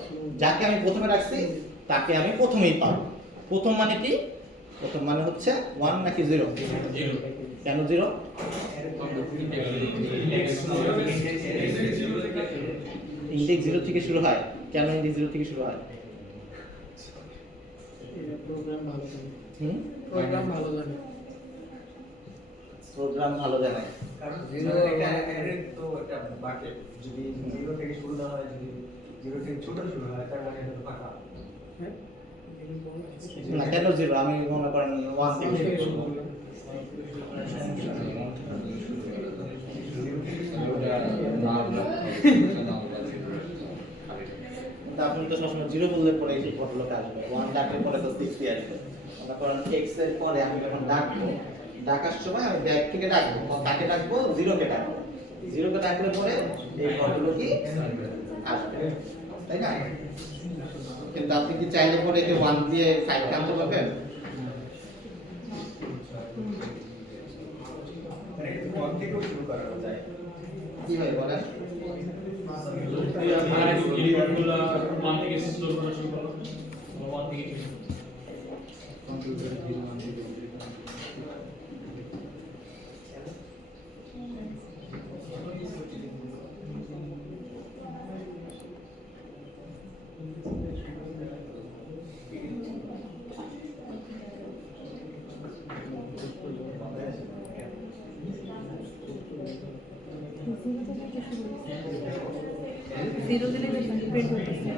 যাকে আমি প্রথমে রাখছি তাকে আমি প্রথমেই পাবো। প্রথম মানে কি? প্রথম মানে হচ্ছে 1 নাকি 0? কেন 0? ইন্ডেক্স 0 থেকে শুরু হয়। কেন ইন্ডেক্স 0 থেকে শুরু হয়? প্রোগ্রাম ভালো জানে হুম প্রোগ্রাম ভালো জানে প্রোগ্রাম ভালো জানে কারণ জিরো তো একটা বাকেট যদি জিরো থেকে শুরু না হয় যদি জিরো থেকে ছোট শুরু হয় তার মানে এটা তো ফাঁকা হ্যাঁ না কেন জিরো আমি মনে করেন 1 থেকে থেকে শুরু শুরু করব। করবে কিন্তু আপনি তো সবসময় জিরো বললে পরে এই ফটোটা আসবে 1 ডাকলে পরে তো 60 আসবে মনে করেন x এর পরে আমি যখন ডাকবো ডাকার সময় আমি ব্যাক থেকে ডাকবো তাকে ডাকবো 0 কে ডাকবো 0 কে ডাকলে পরে এই ফটোগুলো কি আসবে তাই না কিন্তু আপনি কি চাইলে পরে একে 1 দিয়ে 5 কে আনতে পারবেন মানে এটা কোন থেকেও শুরু করা যায় কি ভাই বলেন জিরো দিলে প্রিন্ট হতেছে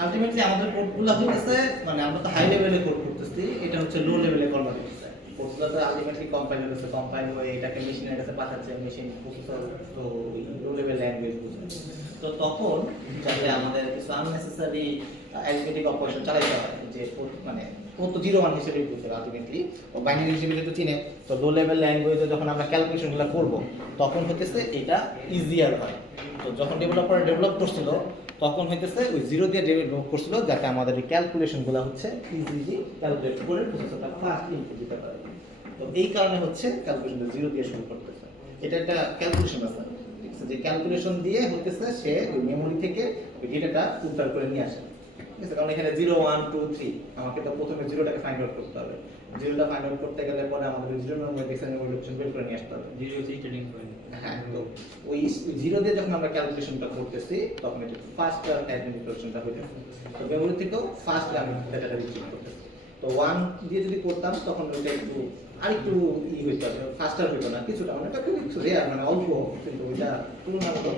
আলটিমেটলি আমাদের কোডগুলো হচ্ছে মানে আমরা তো হাই লেভেলে কোড করতেছি এটা হচ্ছে লো লেভেলে কনভার্ট করতেছে কোডগুলো তো আলটিমেটলি কম্পাইল হচ্ছে কম্পাইল হয়ে এটাকে মেশিনের কাছে পাঠাচ্ছে মেশিন প্রসেসর তো লো লেভেল ল্যাঙ্গুয়েজ বুঝে তো তখন যাতে আমাদের কিছু আননেসেসারি অ্যারিথমেটিক অপারেশন চালাইতে হয় যে মানে ও তো 0 1 হিসেবেই বুঝতে আলটিমেটলি ও বাইনারি হিসেবে তো চিনে তো লো লেভেল ল্যাঙ্গুয়েজে যখন আমরা ক্যালকুলেশনগুলো করব তখন হতেছে এটা ইজিয়ার হয় তো যখন ডেভেলপার ডেভেলপ করছিল তখন হইতেছে ওই 0 দিয়ে ডেভেলপ করছিল যাতে আমাদের এই ক্যালকুলেশনগুলো হচ্ছে ইজিলি ক্যালকুলেট করে প্রসেসরটা ফাস্ট ইনপুট দিতে পারে তো এই কারণে হচ্ছে ক্যালকুলেশনটা 0 দিয়ে শুরু করতেছে এটা একটা ক্যালকুলেশন আছে ঠিক আছে যে ক্যালকুলেশন দিয়ে হইতেছে সে ওই মেমরি থেকে ওই ডেটাটা উদ্ধার করে নিয়ে আসে ঠিক আছে কারণ এখানে 0 1 2 3 আমাকে তো প্রথমে 0টাকে ফাইন্ড আউট করতে হবে 0টা ফাইন্ড আউট করতে গেলে পরে আমাদের 0 নম্বর ডিসিশন মেমরি লোকেশন বের করে নিয়ে আসতে হবে হ্যাঁ তো ওই 0 দিয়ে যখন আমরা ক্যালকুলেশনটা করতেছি তখন এটা ফার্স্ট ক্যালকুলেশনটা হইতেছে তো মেমরি থেকেও ফার্স্ট আমি ডেটাটা রিট্রিভ করতেছি তো 1 দিয়ে যদি করতাম তখন ওইটা একটু আরেকটু হইতে হবে ফাস্টার হইতো না কিছুটা মানে এটা খুবই রেয়ার মানে অল্প কিন্তু ওইটা তুলনামূলক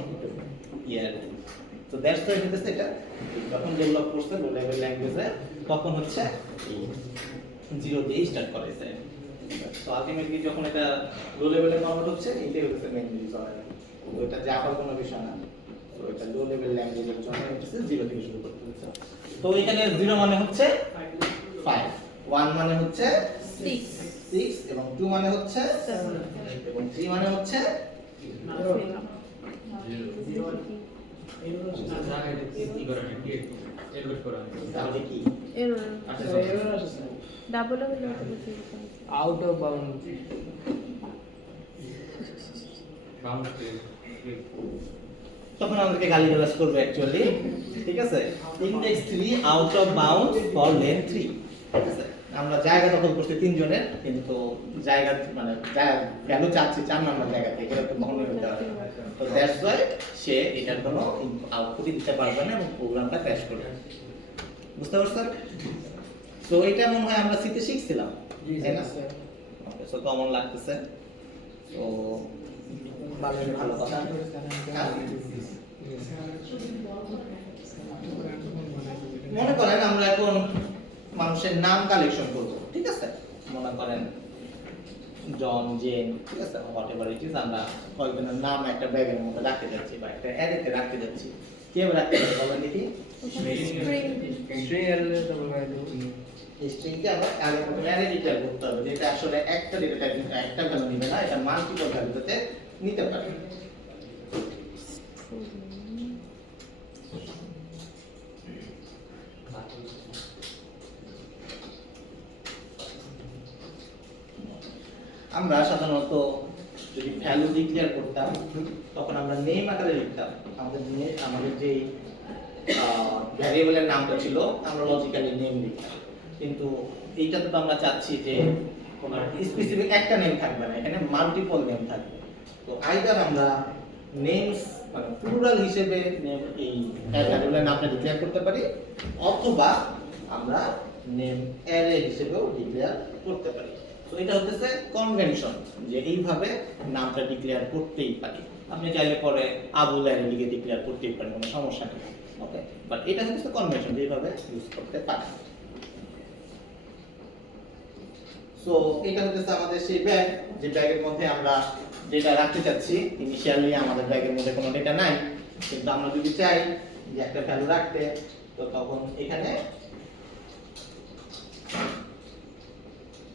ইয়ার তো দ্যাটস ওয়াই হইতেছে এটা যখন ডেভেলপ করছে লো লেভেল ল্যাঙ্গুয়েজে তখন হচ্ছে 0 দিয়ে স্টার্ট করেছে তো আলটিমেটলি যখন এটা লো লেভেলে কনভার্ট হচ্ছে এটাই হচ্ছে মেইন রিজন ওটা জাভার কোনো বিষয় না তো এটা লো লেভেল ল্যাঙ্গুয়েজের জন্য হচ্ছে 0 থেকে শুরু করতে হচ্ছে তো এখানে 0 মানে হচ্ছে 5 1 মানে হচ্ছে 6 এবং 2 মানে হচ্ছে 7 এবং 3 মানে হচ্ছে তাহলে কি এরর আসছে ডাবল হলে হতে আউট অফ বাউন্ড তখন আমাদেরকে গালিগালাজ করবে অ্যাকচুয়ালি ঠিক আছে index 3 out of bound for lane 3 ঠিক আছে আমরা জায়গা দখল করছি 3 জনের কিন্তু জায়গা মানে ভ্যালু চাচ্ছি 4 নম্বর জায়গা থেকে এটা তো কখনোই হতে পারে না তো দ্যাটস ওয়াই সে এটার কোনো আউটপুট দিতে পারবে না এবং প্রোগ্রামটা ক্র্যাশ করবে বুঝতে পারছেন তো এটা মনে হয় আমরা সিতে শিখছিলাম জি তাই না স্যার ওকে সো কমন লাগতেছে তো ভালো কথা হ্যাঁ। মনে করেন আমরা এখন মানুষের নাম কালেকশন করব ঠিক আছে মনে করেন জন জেন ঠিক আছে হোয়াটএভার ইট ইজ আমরা কয়েকজনের নাম একটা ব্যাগের মধ্যে রাখতে যাচ্ছি বা একটা অ্যারেতে রাখতে যাচ্ছি কিভাবে রাখতে যাচ্ছি বলেন দেখি স্ট্রিং এরর তো বলাই দেব এই স্ট্রিংকে আমরা আগের মতো অ্যারে ডিক্লেয়ার করতে হবে যেটা আসলে একটা ডেটা টাইপ একটা ভ্যালু নেবে না এটা মাল্টিপল ভ্যালুতে নিতে পারে আমরা সাধারণত যদি ভ্যালু ডিক্লেয়ার করতাম তখন আমরা নেম আকারে লিখতাম আমাদের যে ভ্যারিয়েবলের নামটা ছিল আমরা লজিক্যালি নেম লিখতাম কিন্তু এইটাতে তো আমরা চাচ্ছি যে কোনো স্পেসিফিক একটা নেম থাকবে না, এখানে মাল্টিপল নেম থাকবে। তো আইদার আমরা নেমস মানে প্লুরাল হিসেবে এই ভ্যারিয়েবলের নামটা ডিক্লেয়ার করতে পারি, অথবা আমরা নেম অ্যারে হিসেবেও ডিক্লেয়ার করতে পারি। তো এটা হচ্ছে কনভেনশন যে এইভাবে নামটা ডিক্লেয়ার করতেই পারি। আপনি চাইলে পরে আবুল অ্যারে লিখে ডিক্লেয়ার করতেই পারেন, কোনো সমস্যা নেই। ওকে, বাট এটা হচ্ছে কনভেনশন যেভাবে ইউজ করতে পারি। সো এটা হচ্ছে আমাদের সেই ব্যাগ, যে ব্যাগের মধ্যে আমরা ডেটা রাখতে চাচ্ছি। ইনিশিয়ালি আমাদের ব্যাগের মধ্যে কোনো ডেটা নাই, কিন্তু আমরা যদি চাই যে একটা ভ্যালু রাখতে, তো তখন এখানে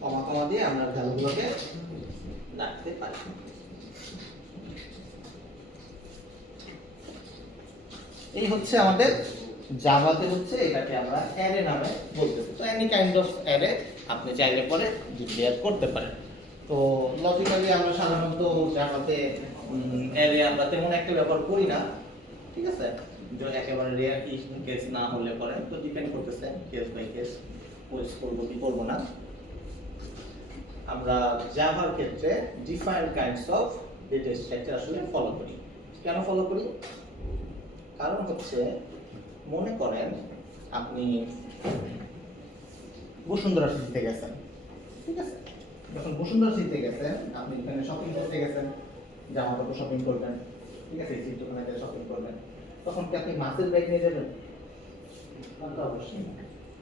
কমা কমা দিয়ে আমরা ভ্যালুগুলোকে রাখতে পারি। এই হচ্ছে আমাদের জাভাতে হচ্ছে এটাকে আমরা অ্যারে নামে বলতেছি। তো এনি কাইন্ড অফ অ্যারে আপনি চাইলে পরে ডিক্লেয়ার করতে পারেন। তো লজিক্যালি আমরা সাধারণত জাভাতে অ্যারে আমরা তেমন একটা ব্যবহার করি না, ঠিক আছে, যে একেবারে রেয়ার কেস না হলে পরে তো ডিপেন্ড করতেছে কেস বাই কেস ইউজ করব কি করব না। আমরা জাভার ক্ষেত্রে different kinds of data structure আসলে ফলো করি। কেন ফলো করি? কারণ হচ্ছে মনে করেন আপনি বসুন্ধরা সিটিতে গেছেন, ঠিক আছে, যখন বসুন্ধরা সিটিতে গেছেন আপনি এখানে শপিং করতে গেছেন, জামা কাপড় শপিং করবেন, ঠিক আছে, এই দোকানে গিয়ে শপিং করবেন, তখন কি আপনি মাছের ব্যাগ নিয়ে যাবেন? তো অবশ্যই না,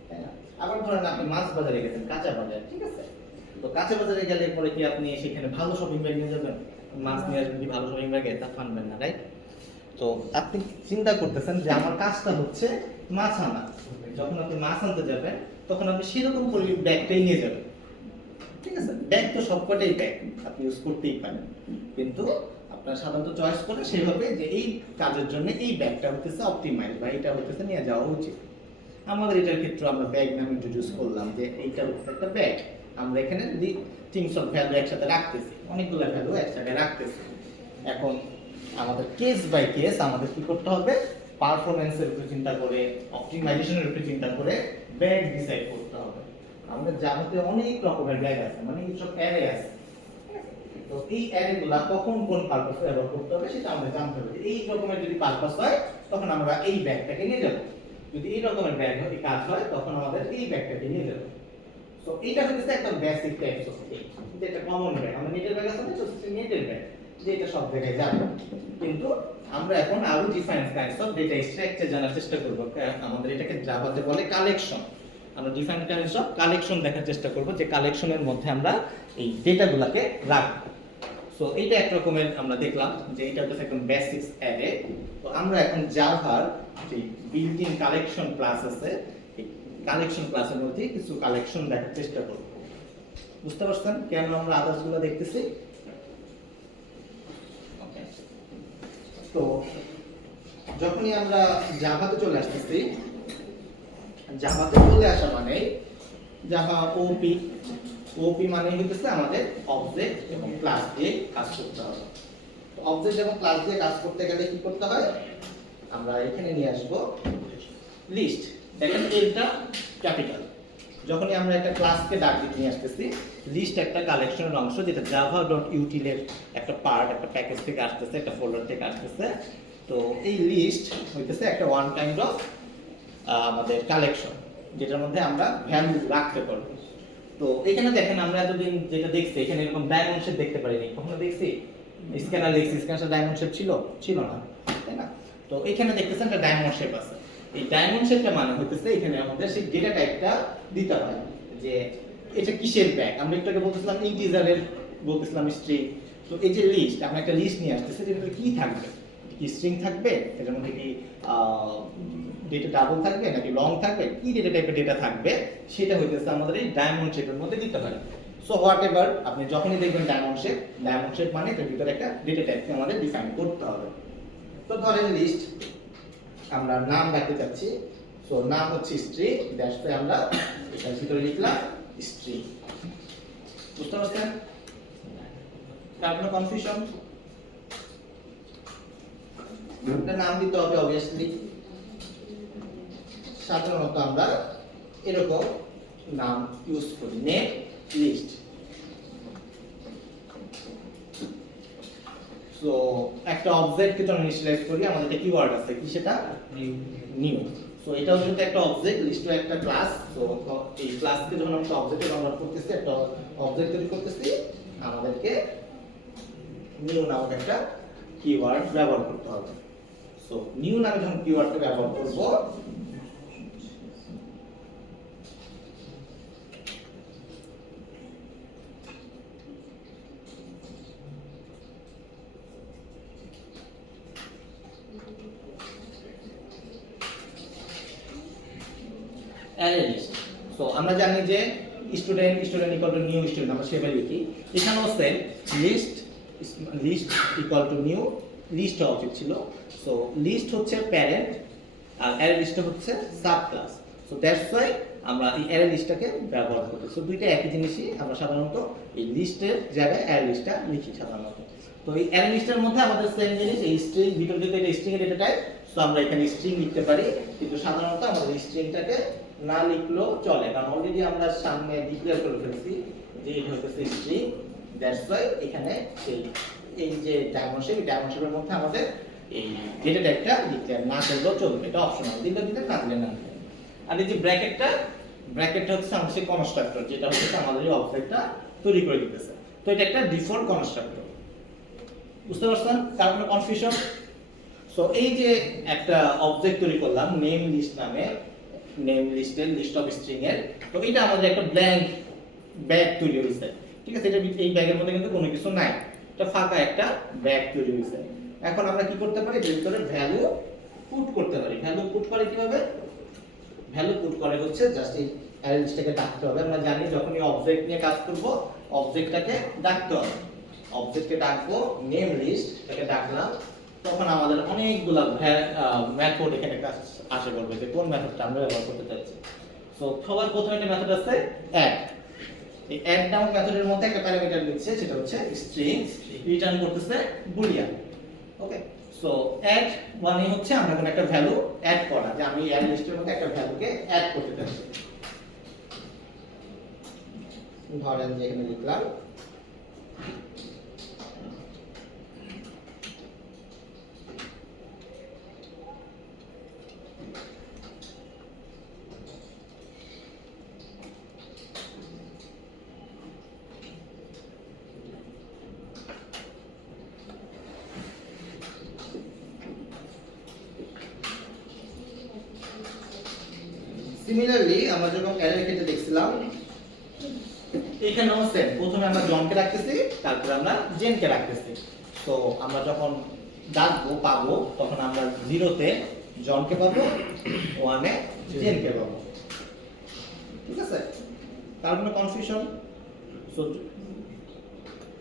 তাই না? আবার ধরেন আপনি মাছ বাজারে গেছেন, কাঁচা বাজার, ঠিক আছে, তো কাঁচা বাজারে গেলে পরে কি আপনি সেখানে ভালো শপিং ব্যাগ নিয়ে যাবেন? মাছ নিয়ে আসবেন কি ভালো শপিং ব্যাগে? তা পারবেন না, রাইট? তো আপনি চিন্তা করতেছেন যে আমার কাজটা হচ্ছে মাছ আনা, যখন আপনি মাছ আনতে যাবেন তখন আপনি সেরকম ব্যাগটাই নিয়ে যাবেন, ঠিক আছে। ব্যাগ তো সবকটাই ব্যাগ আপনি ইউজ করতেই পারেন, কিন্তু আপনার সাধারণত চয়েস করে সেভাবে যে এই কাজের জন্য এই ব্যাগটা হচ্ছে অপটিমাইজ বা এটা হচ্ছে নিয়ে যাওয়া উচিত। আমাদের এটার ক্ষেত্রে আমরা ব্যাগ নাম ইন্ট্রোডিউস করলাম যে এইটা হচ্ছে একটা ব্যাগ। আমরা এখানে থিংস অফ ভ্যালু একসাথে রাখতেছি, অনেকগুলো ভ্যালু একসাথে রাখতেছি। এখন আমাদের কেস বাই কেস আমাদের কি করতে হবে? পারফরম্যান্সের উপরে চিন্তা করে, অপটিমাইজেশনের উপরে চিন্তা করে ব্যাগ ডিসাইড করতে হবে। আমাদের জাভাতে অনেক রকমের ব্যাগ আছে, মানে এইসব অ্যারে আছে। তো এই অ্যারেগুলা কখন কোন পারপাসে ব্যবহার করতে হবে সেটা আমরা জানতে হবে। এই রকমের যদি পারপাস হয় তখন আমরা এই ব্যাগটাকে নিয়ে যাব, যদি এই রকমের ব্যাগ হয় কাজ হয় তখন আমাদের এই ব্যাগটাকে নিয়ে যাব। সো এইটা হচ্ছে একটা বেসিক টাইপস অফ থিং, যেটা কমন ব্যাগ। আমরা নেটের ব্যাগ আছে না, তো নেটের ব্যাগ যে এটা সব জায়গায় যাবে। কিন্তু আমরা এখন আরো different kinds of data structure জানার চেষ্টা করব। আমাদের এটাকে জাভাতে বলে কালেকশন। আমরা ডিফারেন্ট কাইন্ডস অফ কালেকশন দেখার চেষ্টা করব, যে কালেকশনের মধ্যে আমরা এই ডেটাগুলোকে রাখব। সো এইটা এক রকমের আমরা দেখলাম যে এটা হচ্ছে একদম বেসিক্স অ্যারে। তো আমরা এখন জাভার যে বিল্ট ইন কালেকশন ক্লাস আছে, এই কালেকশন ক্লাসের মধ্যে কিছু কালেকশন দেখার চেষ্টা করব। বুঝতে পারছেন কেন আমরা আদার্সগুলো দেখতেছি? তো যখনই আমরা জাভাতে চলে আসতেছি, জাভাতে চলে আসা মানে জাভা ওপি মানে হচ্ছে আমাদের অবজেক্ট এবং ক্লাস দিয়ে কাজ করতে হবে। তো অবজেক্ট এবং ক্লাস দিয়ে কাজ করতে গেলে কি করতে হয়? আমরা এখানে নিয়ে আসব লিস্ট। দেখেন এটা ক্যাপিটাল। যখনই আমরা একটা ক্লাসকে ডাক দিতে নিয়ে আসতেছি, লিস্ট একটা কালেকশনের অংশ, যেটা java.util এর একটা পার্ট, একটা প্যাকেজ থেকে আসতেছে, একটা ফোল্ডার থেকে আসতেছে। তো এই লিস্ট হইতেছে একটা ওয়ান কাইন্ড অফ আমাদের কালেকশন, যেটার মধ্যে আমরা ভ্যালু রাখতে পারবো। তো এখানে দেখেন আমরা এতদিন যেটা দেখছি, এখানে এরকম ডায়মন্ড শেপ দেখতে পারিনি, কখনো দেখছি? স্ক্যানার দেখছি, স্ক্যানার ডায়মন্ড শেপ ছিল না, তাই না? তো এখানে দেখতেছেন একটা ডায়মন্ড শেপ আছে। এই ডায়মন্ড শেপটা মানে হইতেছে এখানে আমাদের সেই ডেটা টাইপটা দিতে হয়, যে এটা কিসের ব্যাগ। আমরা একটু আগে বলতেছিলাম ইন্টিজারের, বলতেছিলাম স্ট্রিং। তো এই যে লিস্ট, আমরা একটা লিস্ট নিয়ে আসতেছি, যেটাতে কি থাকবে? কি স্ট্রিং থাকবে, এটার মধ্যে কি ডেটা ডাবল থাকবে নাকি লং থাকবে, কি ডেটা টাইপের ডেটা থাকবে, সেটা হইতেছে আমাদের এই ডায়মন্ড শেপের মধ্যে দিতে হয়। সো হোয়াট এভার আপনি যখনই দেখবেন ডায়মন্ড শেপ মানে এটার ভিতরে একটা ডেটা টাইপকে আমাদের ডিফাইন করতে হবে। তো ধরেন লিস্ট, আমরা নাম রাখতে চাচ্ছি, সো নাম হচ্ছে স্ট্রিং, দ্যাটস ওয়াই আমরা এটার ভিতরে লিখলাম স্ট্রিং। বুঝতে পারছেন? কার কোনো কনফিউশন? একটা নাম দিতে হবে অবভিয়াসলি। সাধারণত আমরা এরকম নাম ইউজ করি, নেম লিস্ট। সো একটা অবজেক্টকে যখন ইনিশিয়ালাইজ করি আমাদের একটা কিওয়ার্ড আছে, কি সেটা? নিউ। সো এটাও কিন্তু একটা অবজেক্ট, লিস্টও একটা ক্লাস। সো এই ক্লাসকে যখন আমরা অবজেক্টে কনভার্ট করতেছি, একটা অবজেক্ট তৈরি করতেছি, আমাদেরকে নিউ নামক একটা কিওয়ার্ড ব্যবহার করতে হবে। সো নিউ নামে যখন কিওয়ার্ডটা ব্যবহার করব, অ্যারে লিস্ট। সো আমরা জানি যে student equal to new student, আমরা সেভাবে লিখি। এখানেও same, list equal to new, list হওয়া উচিত ছিল। সো লিস্ট হচ্ছে প্যারেন্ট আর অ্যারে লিস্ট হচ্ছে sub class. So that's why আমরা এই অ্যারে লিস্টটাকে ব্যবহার করি। সো দুইটা একই জিনিসই, আমরা সাধারণত এই লিস্টের জায়গায় অ্যারে লিস্টটা লিখি সাধারণত। তো এই অ্যারে লিস্টের মধ্যে আমাদের সেম জিনিস, এই স্ট্রিং ভিতর দিকে এটা স্ট্রিং এর ডেটা টাইপ। সো আমরা এখানে স্ট্রিং লিখতে পারি, কিন্তু সাধারণত আমাদের স্ট্রিংটাকে না লিখলেও চলে, কারণ অলরেডি আমরা সামনে ডিক্লেয়ার করে ফেলছি যে এটা হচ্ছে স্ট্রিং। দ্যাটস ওয়াই এখানে এই যে ডায়মেনশন, এই ডায়মেনশনের মধ্যে আমাদের এই ডেটা টাইপটা ডিক্লেয়ার না করলেও চলবে, এটা অপশনাল, দিলে দিলে না দিলে না। আর এই যে ব্র্যাকেটটা হচ্ছে আমাদের সেই কনস্ট্রাক্টর, যেটা হচ্ছে আমাদের এই অবজেক্টটা তৈরি করে দিতেছে। তো এটা একটা ডিফল্ট কনস্ট্রাক্টর, বুঝতে পারছেন? কার কোনো কনফিউশন? সো এই যে একটা অবজেক্ট তৈরি করলাম নেম লিস্ট নামে, নেম লিস্টের লিস্ট অফ স্ট্রিং এর, তো এটা আমাদের একটা ব্ল্যাঙ্ক ব্যাগ তৈরি হয়েছে, ঠিক আছে? এটা এই ব্যাগের মধ্যে কিন্তু কোনো কিছু নাই, এটা ফাঁকা একটা ব্যাগ তৈরি হয়েছে। এখন আমরা কি করতে পারি, এর ভিতরে ভ্যালু পুট করতে পারি। ভ্যালু পুট করে কিভাবে? ভ্যালু পুট করে হচ্ছে জাস্ট এই অ্যারে লিস্টটাকে ডাকতে হবে। আমরা জানি যখন এই অবজেক্ট নিয়ে কাজ করব, অবজেক্টটাকে ডাকতে হবে। অবজেক্টকে ডাকবো, নেম লিস্ট এটাকে ডাকলাম, তখন আমাদের অনেকগুলা মেথড এখানে কাজ আসে করবে যে কোন মেথডটা আমরা ব্যবহার করতে চাচ্ছি। সো সবার প্রথমে একটা মেথড আছে অ্যাড। এই অ্যাড নামক মেথডের মধ্যে একটা প্যারামিটার দিচ্ছে, সেটা হচ্ছে স্ট্রিং, রিটার্ন করতেছে বুলিয়ান। ওকে, সো অ্যাড মানে হচ্ছে আমরা কোনো একটা ভ্যালু অ্যাড করা, যে আমি অ্যারে লিস্টের মধ্যে একটা ভ্যালুকে অ্যাড করতে চাচ্ছি। ধরেন যে এখানে লিখলাম সিমিলারলি আমরা যখন অ্যারের ক্ষেত্রে দেখছিলাম, এখানেও সেম, প্রথমে আমরা জনকে রাখতেছি, তারপর আমরা জেনকে রাখতেছি। তো আমরা যখন ডাকবো পাবো, তখন আমরা 0 তে জনকে পাবো, 1 এ জেনকে পাবো, ঠিক আছে? কার কোনো কনফিউশন? সো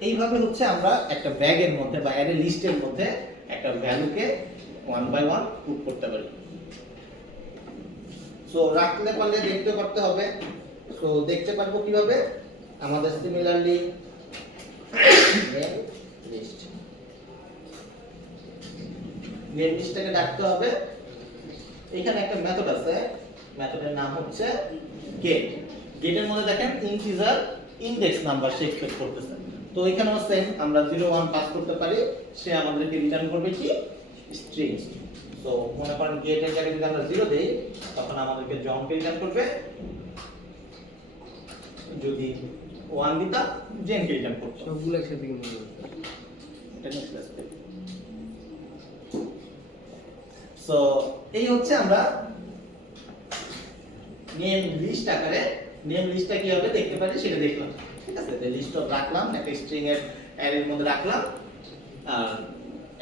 এইভাবে হচ্ছে আমরা একটা ব্যাগের মধ্যে বা অ্যারে লিস্টের মধ্যে একটা ভ্যালুকে 1 বাই 1 পুট করতে পারি। সো রাখতে পারলে দেখতে পারতে হবে। সো দেখতে পারবো কিভাবে? আমাদের সিমিলারলি নেম লিস্টটাকে ডাকতে হবে। এখানে একটা মেথড আছে, মেথডের নাম হচ্ছে গেট। গেটের মধ্যে দেখেন ইন্টিজার ইনডেক্স নাম্বার সে এক্সপেক্ট করতেছে। তো এখানেও সেম, আমরা 0 1 পাস করতে পারি, সে আমাদেরকে রিটার্ন করবে কি? স্ট্রিং। তো মনে করেন গেটের জায়গায় যদি আমরা 0 দেই, তখন আমাদেরকে জনকে রিটার্ন করবে, যদি 1 দিতাম জেনকে রিটার্ন করবে। সবগুলো একসাথে কিন্তু সো এই হচ্ছে আমরা নেম লিস্ট আকারে, নেম লিস্টটা কিভাবে দেখতে পারি সেটা দেখলাম, ঠিক আছে? যে লিস্ট অফ রাখলাম, একটা স্ট্রিং এর অ্যারের মধ্যে রাখলাম, আর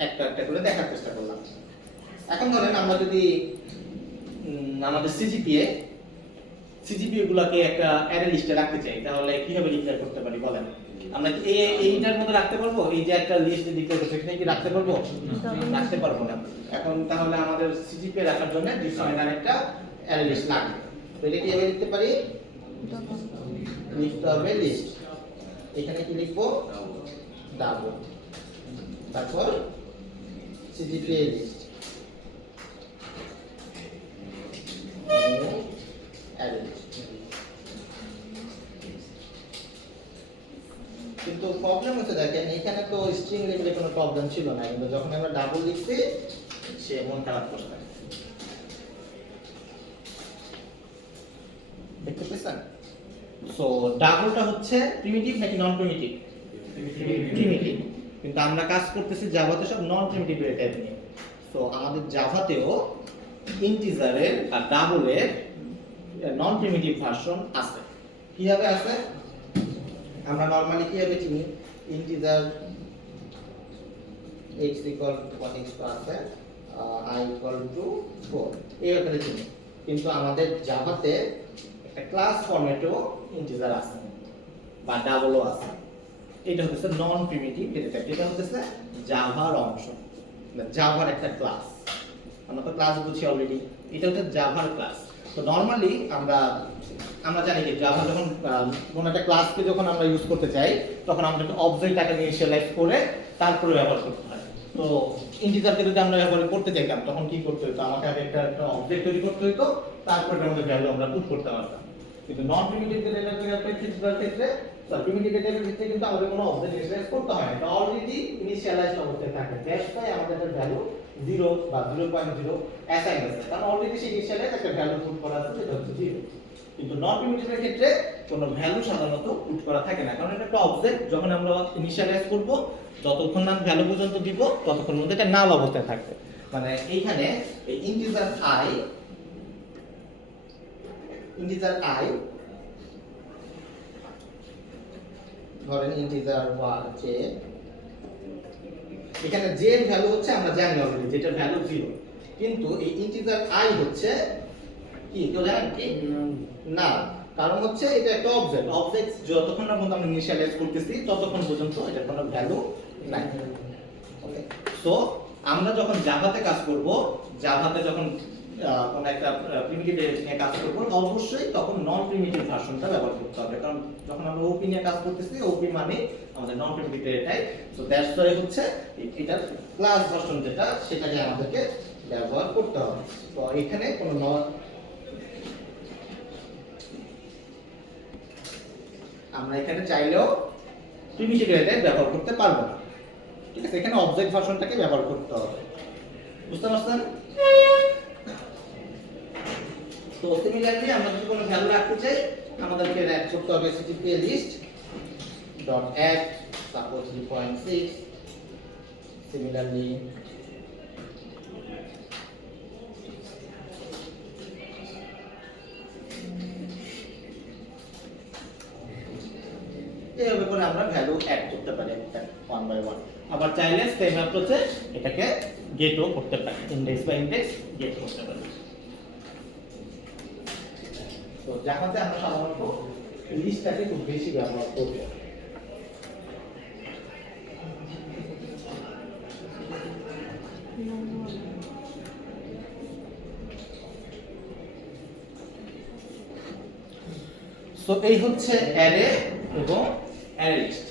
একটা একটা করে দেখার চেষ্টা করলাম। এখন ধরেন আমরা যদি আমাদের সিজিপিএ গুলোকে একটা অ্যারে লিস্টে রাখতে চাই, তাহলে কিভাবে ডিক্লেয়ার করতে পারি বলেন? আমরা কি এইটার মধ্যে রাখতে পারবো? এই যে একটা লিস্ট ডিক্লেয়ার করতে, সেখানে কি রাখতে পারবো? রাখতে পারবো না। এখন তাহলে আমাদের সিজিপিএ রাখার জন্য ডিফারেন্ট একটা অ্যারে লিস্ট লাগবে। তো এটা কিভাবে লিখতে পারি? লিখতে হবে লিস্ট, এখানে কি লিখবো? ডাবল, তারপর সিজিপিএ লিস্ট, অ্যারে লিস্ট। কিন্তু প্রবলেম হচ্ছে দেখেন এখানে তো স্ট্রিং লেভেলে কোনো প্রবলেম ছিল না, কিন্তু যখন আমরা ডাবল লিখছি সে মন খারাপ করছে। দেখতে পেয়েছেন? সো ডাবলটা হচ্ছে প্রিমিটিভ নাকি নন প্রিমিটিভ? প্রিমিটিভ। কিন্তু আমরা কাজ করতেছি জাভাতে সব নন প্রিমিটিভ ডেটা টাইপ নিয়ে। সো আমাদের জাভাতেও ইন্টিজারের আর ডাবলের নন প্রিমিটিভ ভার্সন আছে। কিভাবে আছে? আমরা নরমালি কিভাবে চিনি? Integer x equal to what x আছে, I equal to 4 এই ব্যাপারে চিনি। কিন্তু আমাদের জাভাতে একটা ক্লাস ফরম্যাটেও ইন্টিজার আছে বা ডাবলও আছে। এটা হচ্ছে নন প্রিমিটিভ ডেটা টাইপ। এটা হচ্ছে জাভার অংশ, জাভার একটা ক্লাস। আমরা তো ক্লাস বুঝি অলরেডি, এটা হচ্ছে জাভার ক্লাস। তো নরমালি আমরা জানি যে জাভা যখন কোনো একটা ক্লাসকে যখন আমরা ইউজ করতে চাই তখন আমরা একটা অবজেক্টটাকে ইনিশিয়ালাইজ করে তারপরে ব্যবহার করতে হয়। তো ইন্টিজারকে যদি আমরা ব্যবহার করতে চাইতাম তখন কি করতে হতো? আমাকে আগে একটা অবজেক্ট তৈরি করতে হতো, তারপরে আমাদের ভ্যালু আমরা পুট করতে পারতাম। কিন্তু নন প্রিমিটিভ ডেটা টাইপের ক্ষেত্রে প্রিমিটিভ ডেটা টাইপের ক্ষেত্রে কিন্তু আমাদের কোনো অবজেক্ট ইনিশিয়ালাইজ করতে হয় না, এটা অলরেডি ইনিশিয়ালাইজড অবস্থায় থাকে। দ্যাটস ওয়াই আমাদের একটা ভ্যালু 0 বা 0.0 অ্যাসাইন আছে, কারণ অলরেডি সেই ইনিশিয়ালাইজ একটা ভ্যালু পুট করা আছে যেটা হচ্ছে 0। কিন্তু নন প্রিমিটিভের ক্ষেত্রে কোনো ভ্যালু সাধারণত পুট করা থাকে না, কারণ এটা একটা অবজেক্ট। যখন আমরা ইনিশিয়ালাইজ করব ততক্ষণ না ভ্যালু পর্যন্ত দিব ততক্ষণ মধ্যে এটা নাল অবস্থায় থাকবে। মানে এইখানে এই ইন্টিজার i ধরেন ইন্টিজার j, এখানে j এর ভ্যালু হচ্ছে আমরা জানি অলরেডি যেটা ভ্যালু 0, কিন্তু এই ইন্টিজার i হচ্ছে কি কেউ জানেন কি? না, কারণ হচ্ছে এটা একটা অবজেক্ট যতক্ষণ না পর্যন্ত আমরা ইনিশিয়ালাইজ করতেছি ততক্ষণ পর্যন্ত এটা কোনো ভ্যালু নাই। ওকে, সো আমরা যখন জাভাতে কাজ করব, জাভাতে যখন কোন একটা প্রিমিটিভ নিয়ে কাজ করব, অবশ্যই তখন নন প্রিমিটিভ ভার্সনটা ব্যবহার করতে হবে, কারণ যখন আমরা ওপি নিয়ে কাজ করতেছি ওপি মানে আমাদের non primitive data type. So that's why হচ্ছে এটা ক্লাস ভার্সন যেটা সেটাকে আমাদেরকে ব্যবহার করতে হবে। তো এখানে কোনো আমরা এখানে চাইলেও প্রিমিটিভ ডেটা টাইপ ব্যবহার করতে পারবো না, ঠিক আছে? এখানে অবজেক্ট ভার্সনটাকে ব্যবহার করতে হবে, বুঝতে পারছেন? তো সিমিলারলি আমরা যদি কোনো ভ্যালু রাখতে চাই আমাদেরকে র্যাপ করতে হবে ctpa list dot add suppose 3.6, similarly এইভাবে করে আমরা ভ্যালু অ্যাড করতে পারি ওয়ান বাই ওয়ান। আবার চাইলে সেম অ্যাপ্রোচে এটাকে গেটও করতে পারি, ইনডেক্স বাই ইনডেক্স গেট করতে পারি। তো জাভাতে আমরা সাধারণত লিস্টটাকে খুব বেশি ব্যবহার করব। সো এই হচ্ছে অ্যারে এবং অ্যারে লিস্ট।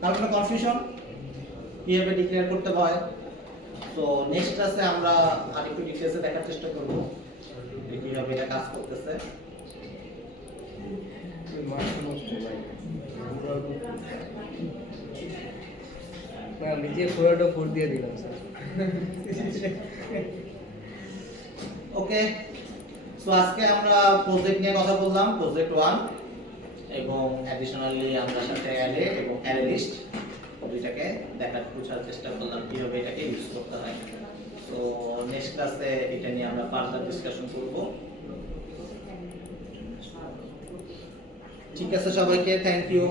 তার কোনো কনফিউশন কিভাবে ডিক্লেয়ার করতে হয়? তো নেক্সট ক্লাসে আমরা আরেকটু ডিটেইলসে দেখার চেষ্টা করব কিভাবে এটা কাজ করতেছে। নিজে 4/4 দিয়ে দিলাম স্যার। ওকে, সো আজকে আমরা প্রজেক্ট নিয়ে কথা বললাম, প্রজেক্ট 1, এবং অ্যাডিশনালি আমরা সাথে অ্যারে এবং অ্যারে লিস্ট দুইটাকে দেখার বোঝার চেষ্টা করলাম কিভাবে এটাকে ইউজ করতে হয়। তো নেক্সট ক্লাসে এটা নিয়ে আমরা ফার্দার ডিসকাশন করব। ঠিক আছে, সবাইকে থ্যাংক ইউ।